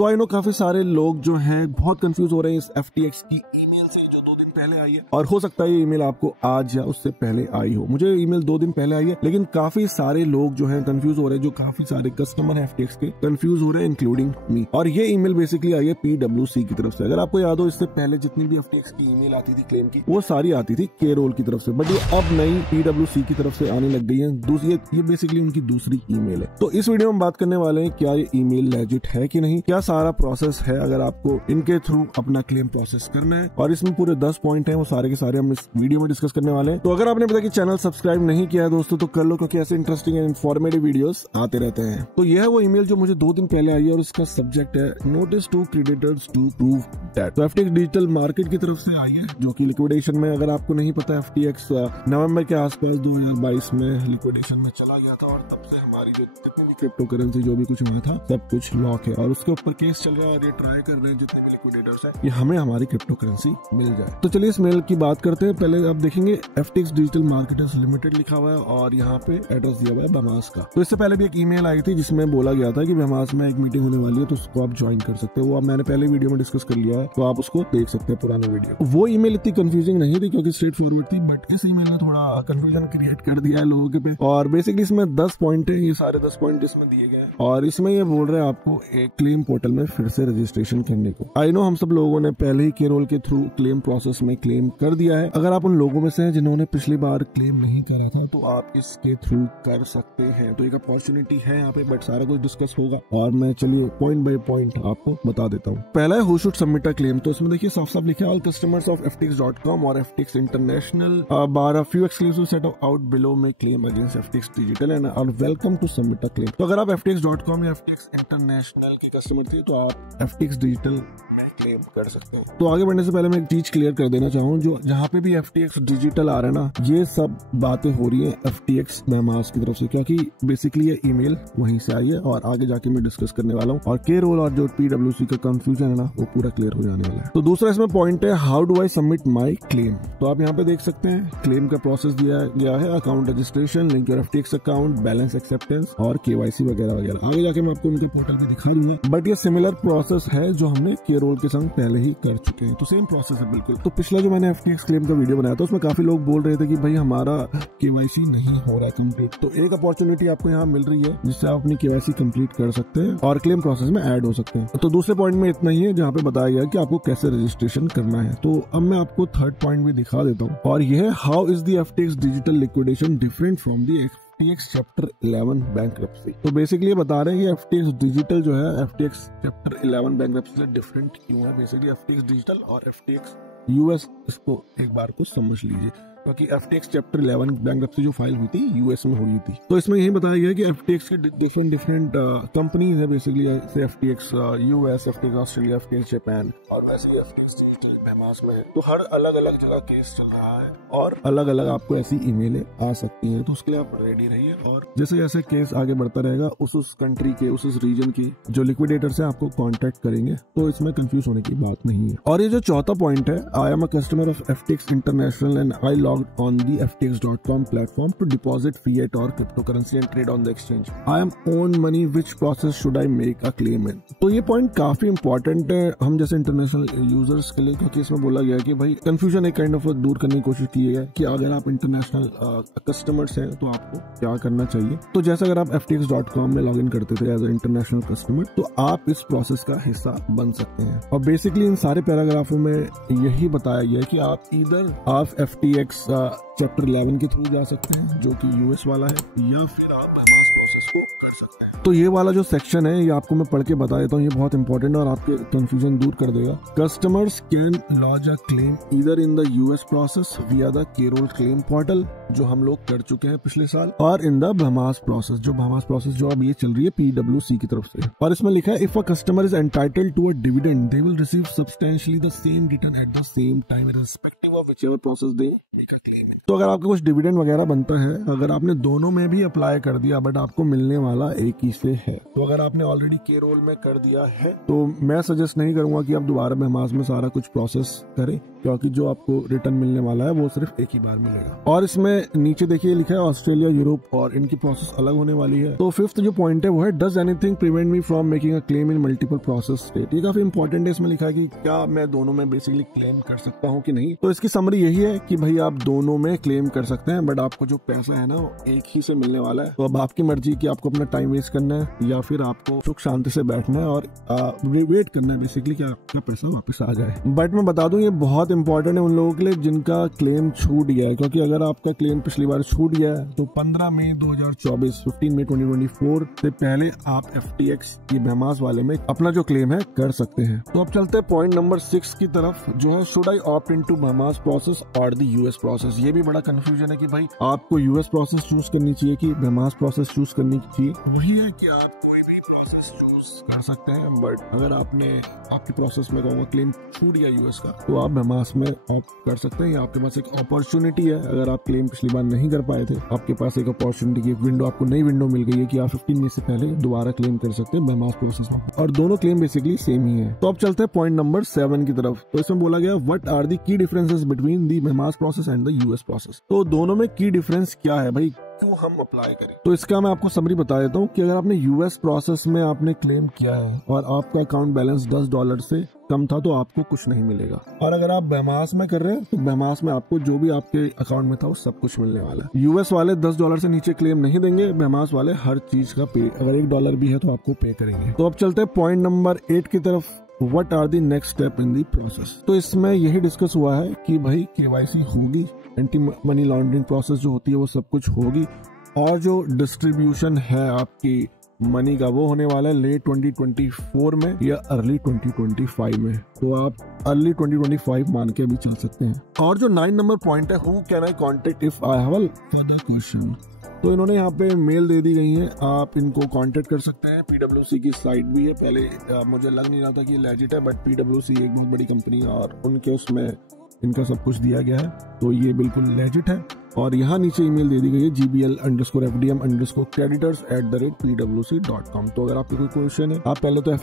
तो I know काफी सारे लोग जो हैं बहुत कंफ्यूज हो रहे हैं इस FTX की ईमेल से जो 2 दिन पहले आई है, और हो सकता है ये ईमेल आपको आज या उससे पहले आई हो। मुझे ईमेल 2 दिन पहले आई है, लेकिन काफी सारे लोग जो हैं कंफ्यूज हो रहे हैं, जो काफी सारे कस्टमर हैं FTX के कंफ्यूज हो रहे हैं, इंक्लूडिंग मी। और ये ईमेल बेसिकली आई है PwC की तरफ से। अगर आपको याद हो, इससे पहले जितनी भी FTX की ईमेल आती थी क्लेम की, वो सारी आती थी केरोल की तरफ से, बट ये अब नई PwC की तरफ से आने लग गई है। दूसरी, ये बेसिकली उनकी दूसरी ईमेल है। तो इस वीडियो में बात करने वाले हैं क्या ये ईमेल लेजिट है कि नहीं, क्या सारा प्रोसेस है अगर आपको इनके थ्रू अपना क्लेम प्रोसेस करना है, और इसमें पूरे 10 पॉइंट हैं, वो सारे के सारे हम इस वीडियो में डिस्कस करने वाले हैं। तो अगर आपने पता कि चैनल सब्सक्राइब नहीं किया है दोस्तों, तो कर लो, क्योंकि ऐसे इंटरेस्टिंग एंड इन्फॉर्मेटिव वीडियोस आते रहते हैं। तो यह है वो ईमेल जो मुझे 2 दिन पहले आई है, और इसका सब्जेक्ट है notice to creditors to prove that. तो FTX डिजिटल मार्केट की तरफ से आई है, जो कि लिक्विडेशन में, अगर आपको नहीं पता, FTX नवंबर के आसपास 2022 में लिक्विडेशन में चला गया था, और तब से हमारी जो जितनी भी क्रिप्टो करेंसी जो भी कुछ हुआ था सब कुछ लॉक है, और उसके ऊपर केस चल रहा है, और ये ट्राई कर रहे हैं जितने भी लिक्विडेटर्स है ये हमें हमारी क्रिप्टो करेंसी मिल जाए। तो चलिए इस मेल की बात करते हैं। पहले आप देखेंगे FTX डिजिटल मार्केटर्स लिमिटेड लिखा हुआ है, और यहाँ पे एड्रेस दिया हुआ है बमास का। तो इससे पहले भी एक ईमेल आई थी जिसमें बोला गया था कि बमास में एक मीटिंग होने वाली है, तो उसको आप ज्वाइन कर सकते हो। वो मैंने पहले वीडियो में डिस्कस कर लिया है, तो आप उसको देख सकते हैं पुराने वीडियो। वो ईमेल इतनी कंफ्यूजिंग नहीं थी क्योंकि स्ट्रेट फॉरवर्ड थी, बट इस ईमेल ने थोड़ा कंफ्यूजन क्रिएट कर दिया है लोगों के पे। और बेसिकली इसमें 10 पॉइंट है, ये सारे 10 पॉइंट इसमें दिए गए हैं, और इसमें ये बोल रहे हैं आपको एक क्लेम पोर्टल में फिर से रजिस्ट्रेशन करने को। आई नो हम सब लोगों ने पहले ही केरोल के थ्रू क्लेम प्रोसेस में क्लेम कर दिया है। अगर आप उन लोगों में से हैं जिन्होंने पिछली बार क्लेम नहीं करा था, तो आप इसके थ्रू कर सकते हैं। तो एक अपॉर्चुनिटी है यहाँ पे, बट सारा कुछ डिस्कस होगा, और मैं चलिए पॉइंट बाय पॉइंट आपको बता देता हूँ। पहला है who should submit a claim. तो इसमें देखिए साफ साफ लिखा है ऑल कस्टमर्स ऑफ FTX.com और FTX international bar a few exclusive set of out below में claim against FTX digital and are welcome to submit a claim. तो अगर आप FTX.com या FTX इंटरनेशनल के कस्टमर थे, तो आप FTX डिजिटल में क्लेम कर सकते हैं। तो आगे बढ़ने से पहले मैं एक चीज क्लियर कर देना चाहूँ, जो जहाँ पे भी FTX डिजिटल आ रहा है ना, ये सब बातें हो रही है FTX बमास की तरफ से, क्योंकि बेसिकली ये ईमेल वहीं से आई है, और आगे जाके मैं डिस्कस करने वाला हूँ, और केरोल और जो PwC का कंफ्यूजन है ना, वो पूरा क्लियर हो जाने वाला है। तो दूसरा इसमें पॉइंट है how do I submit my claim. तो आप यहाँ पे देख सकते हैं क्लेम का प्रोसेस दिया गया है, account registration, link your FTX account, balance acceptance और KYC वगैरह वगैरह। आगे जाके मैं आपको उनके पोर्टल पे दिखा दूंगा, बट ये सिमिलर प्रोसेस है जो हमने केरोल के संग पहले ही कर चुके हैं। तो सेम प्रोसेस है बिल्कुल। तो पिछला जो मैंने FTX क्लेम का वीडियो बनाया था, उसमें काफी लोग बोल रहे थे कि भाई हमारा KYC नहीं हो रहा है कंप्लीट। तो एक अपॉर्चुनिटी आपको यहाँ मिल रही है जिससे आप अपनी KYC कंप्लीट कर सकते हैं और क्लेम प्रोसेस में ऐड हो सकते हैं। तो दूसरे पॉइंट में इतना ही है जहाँ पे बताया गया कि आपको कैसे रजिस्ट्रेशन करना है। तो अब मैं आपको थर्ड पॉइंट भी दिखा देता हूँ, और यह है how is the FTX digital liquidation different from the FTX chapter 11 bankruptcy. तो बेसिकली ये बता रहे हैं कि FTX डिजिटल जो है FTX चैप्टर 11 बैंक्रप्सी से डिफरेंट क्यों है। बेसिकली FTX डिजिटल और FTX US, इसको एक बार को समझ लीजिए, क्योंकि FTX चैप्टर 11 बैंक्रप्सी जो फाइल हुई थी US में हुई थी। तो इसमें यही बताया गया कि FTX की डिफरेंट कंपनीज है, basically FTX US, FTX Australia, FTX Japan, और वैसे ही FTX बमास में है। तो हर अलग अलग जगह केस चल रहा है, और अलग अलग आपको ऐसी ईमेलें आ सकती हैं। तो उसके लिए आप रेडी रहिए, और जैसे जैसे केस आगे बढ़ता रहेगा उस कंट्री के, उस रीजन के जो लिक्विडेटर्स हैं आपको कांटेक्ट करेंगे। तो इसमें कंफ्यूज होने की बात नहीं है। और ये जो चौथा पॉइंट है, I am a customer of FTX international and I logged on the FTX.com platform to deposit fiat और crypto currency and trade on the exchange. I am own money, which process should I make a claim in. तो ये point काफी important है हम जैसे international users के लिए, क्योंकि इसमें बोला गया कि भाई कंफ्यूजन एक काइंड ऑफ दूर करने की कोशिश की है कि अगर आप इंटरनेशनल कस्टमर्स हैं तो आपको क्या करना चाहिए। तो जैसे अगर आप FTX.com में लॉगिन करते थे एज ए इंटरनेशनल कस्टमर, तो आप इस प्रोसेस का हिस्सा बन सकते हैं। और बेसिकली इन सारे पैराग्राफों में यही बताया गया कि आप इधर आप FTX चैप्टर 11 के थ्रू जा सकते हैं, जो कि US वाला है, या फिर आप तो ये वाला जो सेक्शन है ये आपको मैं पढ़ के बता देता हूँ, ये बहुत इंपॉर्टेंट है और आपके कंफ्यूजन दूर कर देगा। Customers can lodge a claim either in the US process via the Kroll claim portal, जो हम लोग कर चुके हैं पिछले साल, और इन द बमास प्रोसेस, जो बमास प्रोसेस जो अब ये चल रही है PwC की तरफ से। और इसमें लिखा है if a customer is entitled to a dividend they will receive substantially the same return at the same time respective of whichever process they make a claim. तो अगर आपका कुछ डिविडेंड वगैरह बनता है, अगर आपने दोनों में भी अप्लाई कर दिया, बट आपको मिलने वाला एक ही ही से है। तो अगर आपने ऑलरेडी के रोल में कर दिया है तो मैं सजेस्ट नहीं करूंगा कि आप दोबारा मेहमाज में सारा कुछ प्रोसेस करें, क्योंकि जो आपको रिटर्न मिलने वाला है वो सिर्फ एक ही बार मिलेगा। और इसमें नीचे देखिए लिखा है ऑस्ट्रेलिया, यूरोप और इनकी प्रोसेस अलग होने वाली है। तो फिफ्थ जो पॉइंट है वो है does anything prevent me from making a claim in multiple process state. ये काफी इंपॉर्टेंट है। इसमें लिखा है कि क्या मैं दोनों में बेसिकली क्लेम कर सकता हूँ कि नहीं। तो इसकी समरी यही है कि भाई आप दोनों में क्लेम कर सकते हैं, बट आपको जो पैसा है ना वो एक ही से मिलने वाला है। तो अब आपकी मर्जी कि आपको अपना टाइम वेस्ट करना है या फिर आपको सुख शांति से बैठना है और वेट करना है बेसिकली कि आपका पैसा वापस आ जाए। बट मैं बता दूं ये बहुत इंपॉर्टेंट है उन लोगों के लिए जिनका क्लेम छूट गया है, क्योंकि अगर आपका क्लेम पिछली बार छूट गया है तो 15 मई 2024 15 मई 2024 से पहले आप FTX की बेहमास वाले में अपना जो क्लेम है कर सकते हैं। तो अब चलते हैं पॉइंट नंबर 6 की तरफ, जो है should I opt into Bahamas process और द US प्रोसेस। ये भी बड़ा कंफ्यूजन है कि भाई आपको US प्रोसेस चूज करनी चाहिए कि बेहमास प्रोसेस चूज करनी चाहिए। वही है कि आप कोई भी प्रोसेस चूज कर सकते हैं, बट अगर आपकी प्रोसेस में कहूँगा क्लेम छूट गया US का तो आप बेहमास में ऑप्ट कर सकते हैं। आपके पास एक अपॉर्चुनिटी है, अगर आप क्लेम पिछली बार नहीं कर पाए थे आपके पास एक अपॉर्चुनिटी की विंडो, आपको नई विंडो मिल गई है कि आप 15 मई से पहले दोबारा क्लेम कर सकते हैं बेहमास प्रोसेस में, और दोनों क्लेम बेसिकली सेम ही है। तो अब चलते हैं पॉइंट नंबर 7 की तरफ। तो इसमें बोला गया what are the key differences between the Bahamas process and the US process. तो दोनों में की डिफरेंस क्या है भाई, क्यों हम अप्लाई करें। तो इसका मैं आपको समरी बता देता हूँ कि अगर आपने US प्रोसेस में आपने क्लेम किया है और आपका अकाउंट बैलेंस $10 से कम था तो आपको कुछ नहीं मिलेगा, और अगर आप बेहमास में कर रहे हैं तो बेहमास में आपको जो भी आपके अकाउंट में था वो सब कुछ मिलने वाला है। US वाले $10 से नीचे क्लेम नहीं देंगे, बेहमास वाले हर चीज का पे, अगर $1 भी है तो आपको पे करेंगे। तो अब चलते हैं पॉइंट नंबर 8 की तरफ, what are the next step in the process. तो इसमें यही डिस्कस हुआ है कि भाई KYC होगी, एंटी मनी लॉन्ड्रिंग प्रोसेस जो होती है वो सब कुछ होगी, और जो डिस्ट्रीब्यूशन है आपकी मनी का वो होने वाला है लेट 2024 में या अर्ली 2025 में। तो आप अर्ली 2025 मान के भी चल सकते हैं। और जो 9 नंबर पॉइंट है, who can eye contact if I have a further question. तो इन्होंने यहाँ पे मेल दे दी गई है, आप इनको कांटेक्ट कर सकते हैं। PwC की साइट भी है, पहले मुझे लग नहीं रहा था कि लेजिट है, बट PwC एक बहुत बड़ी कंपनी है और उनके उसमें इनका सब कुछ दिया गया है, तो ये बिल्कुल लेजिट है। और यहाँ नीचे ईमेल दे दी गई है gbl_fdm_creditors@pwc.com। तो अगर आपको कोई क्वेश्चन है आप पहले तो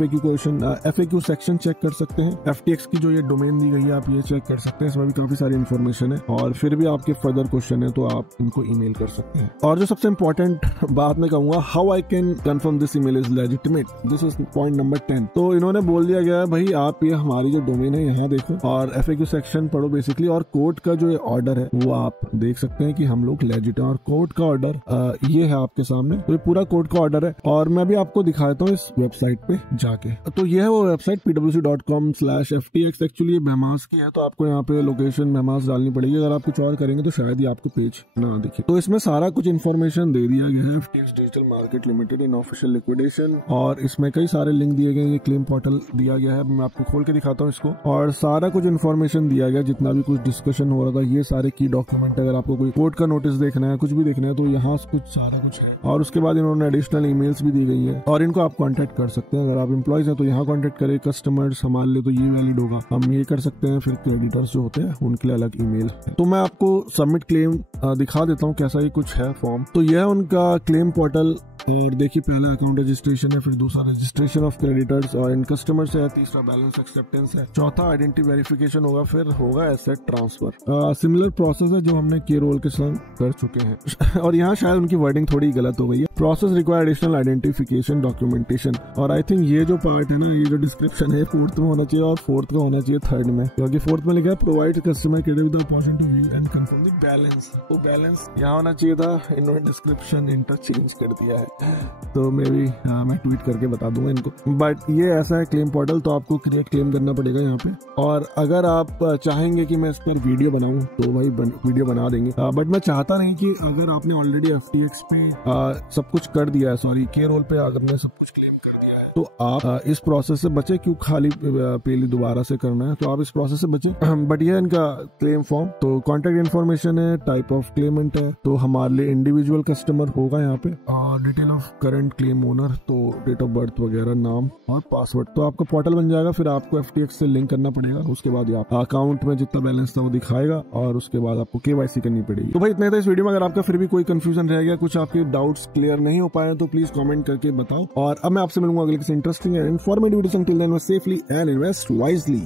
FAQ सेक्शन चेक कर सकते हैं। FTX की जो ये डोमेन दी गई है आप ये चेक कर सकते हैं, इसमें भी काफी सारी इन्फॉर्मेशन है, और फिर भी आपके फर्दर क्वेश्चन है तो आप इनको ईमेल कर सकते हैं। और जो सबसे इंपॉर्टेंट बात मैं कहूंगा, how I can confirm this email is legitimate, this is point number 10। तो इन्होंने बोल दिया गया है भाई आप ये हमारी जो डोमेन है यहाँ देखो और FAQ सेक्शन पढ़ो बेसिकली, और कोर्ट का जो ये ऑर्डर है वो आप देख सकते हैं कि हम लोग लेजिट हैं। और कोर्ट का ऑर्डर ये है आपके सामने, तो ये पूरा कोर्ट का ऑर्डर है, और मैं भी आपको दिखा देता हूँ इस वेबसाइट पे जाके। तो ये है वो वेबसाइट pwc.com/FTX। एक्चुअली ये बेहमास की है, तो आपको यहाँ पे लोकेशन बेहमास डालनी पड़ेगी। अगर आप कुछ और करेंगे तो शायद ही आपको पेज ना दिखे। तो इसमें सारा कुछ इन्फॉर्मेशन दे दिया गया है। FTX डिजिटल मार्केट लिमिटेड इन ऑफिशियल लिक्विडेशन, और इसमें कई सारे लिंक दिए गए, ये क्लेम पोर्टल दिया गया है। मैं आपको खोल के दिखाता हूँ इसको, और सारा कुछ इन्फॉर्मेशन दिया गया, जितना भी कुछ डिस्कशन हो रहा था, ये सारे की डॉक्यूमेंट। अगर आपको कोई कोर्ट का नोटिस देखना है, कुछ भी देखना है, तो यहाँ कुछ सारा कुछ है। और उसके बाद इन्होंने एडिशनल ईमेल्स भी दी गई है, और इनको आप कांटेक्ट कर सकते हैं। अगर आप एम्प्लॉयज हैं तो यहाँ कांटेक्ट करें, कस्टमर संभाल ले तो ये वैलिड होगा, हम ये कर सकते हैं। फिर क्रेडिटर्स जो होते हैं उनके लिए अलग ईमेल है। तो मैं आपको सबमिट क्लेम दिखा देता हूँ कैसा ये कुछ है फॉर्म। तो यह है उनका क्लेम पोर्टल। और देखिए पहला अकाउंट रजिस्ट्रेशन है, फिर दूसरा रजिस्ट्रेशन ऑफ क्रेडिटर्स और इन कस्टमर्स है, तीसरा बैलेंस एक्सेप्टेंस है, चौथा आइडेंटिटी वेरिफिकेशन होगा, फिर होगा एसेट ट्रांसफर। सिमिलर प्रोसेस है जो हमने के रोल के संग कर चुके हैं। और यहाँ शायद उनकी वर्डिंग थोड़ी गलत हो गई है, process require additional identification documentation. और आई थिंक ये जो पार्ट है ना, ये जो डिस्क्रिप्शन है 4th में होना चाहिए और 4th का होना चाहिए 3rd में, क्योंकि 4th में लिखा है provide customer credit with the opportunity to view and confirm the balance. तो बैलेंस यहाँ होना चाहिए था, इन्होंने डिस्क्रिप्शन इंटरचेंज कर दिया है। तो मैं ट्वीट करके बता दूंगा इनको। बट ये ऐसा है क्लेम पोर्टल, तो आपको क्रिएट क्लेम करना पड़ेगा यहाँ पे। और अगर आप चाहेंगे कि मैं इस पर वीडियो बनाऊं तो भाई वीडियो बना देंगे, बट मैं चाहता नहीं कि अगर आपने ऑलरेडी FTX पे सब कुछ कर दिया है, सॉरी के रोल पे अगर मैं सब कुछ क्लेम तो आप इस प्रोसेस से बचे। क्यों खाली पहले दोबारा से करना है, तो आप इस प्रोसेस से बचे। बट ये इनका क्लेम फॉर्म, तो कॉन्टेक्ट इन्फॉर्मेशन है, टाइप ऑफ क्लेमेंट है, तो हमारे लिए इंडिविजुअल कस्टमर होगा यहाँ पे, और detail of current claim owner, तो डेट ऑफ बर्थ वगैरह, नाम और पासवर्ड। तो आपका पोर्टल बन जाएगा, फिर आपको FTX से लिंक करना पड़ेगा, उसके बाद आप अकाउंट में जितना बैलेंस था वो दिखाएगा, और उसके बाद आपको KYC करनी पड़ेगी। तो भाई इतना था इस वीडियो में। अगर आपका फिर भी कोई कंफ्यूजन रह गया, कुछ आपके डाउट्स क्लियर नहीं हो पाए, तो प्लीज कमेंट करके बताओ। और अब मैं आपसे मिलूंगा अगले किसी interesting and informative video. Till then, safely and invest wisely.